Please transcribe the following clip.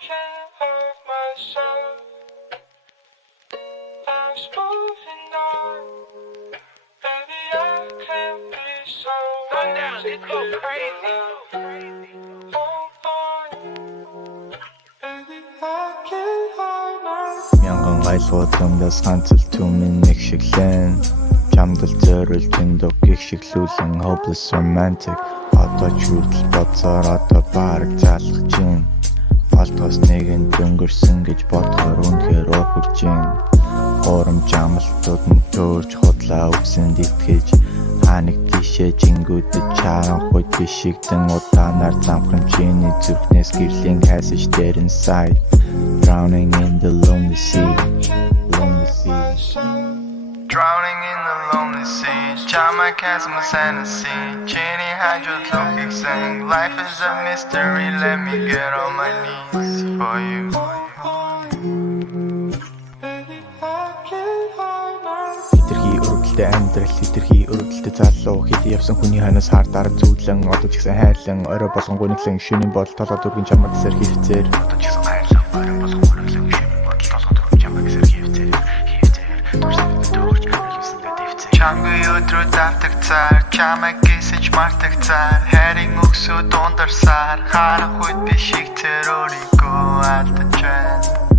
can't help myself. Life's moving on. Baby, I can't be so down. It's so crazy. Baby, I can't hide myself. Мянган гайлгууд юмдас ганцл түмэн нэг шиглэн чамдал зориулж эндүг гих шиглүүлэн hopeless romantic одоо ч хүртэл бодсоор одоо бараг залах чинь Болтгоос нэгэн дөнгөрсөн гэж бодохоор үнэхээр ургаж байна. Горомж амлалтууд нь төөрж худлаа үгсэнд итгэж ханыг тийшээ жингүүдэд чаранхуй бишигдэн удаанаар замхан чиний зүрхнээс гэрлийн хайсаж дээрэн сай Drowning in the lonely sea, lonely sea. Drowning in the lonely sea, Chama chasm fantasy. Chinny hydro looking saying, life is a mystery. Let me get on my knees for you. Хитрхи өрөвдөлтэй амьдрал, хитрхи өрөвдөлтэй залуу хэд явсан хүний ханаас хаар дараа зүудлэн одоо ч гэсэн хайрлан орой болгон гүнэглэн шөнийн бол толгой дүргийн чамаг гэсэр хөвцээр Одоо ч гэсэн хайрлан орой болгон гүнэглэн шөнийн бол толгой дүргийн чамаг гэсэр хөвцээр дөрж хэлсэндээ дэвцээ. Чамгүй өдрөө давтагцаар чамаг гэсэж мартагцаар хайрын өгсөө дундарсаар харах үед би шиг тэр өөрийгөө алдаж байна.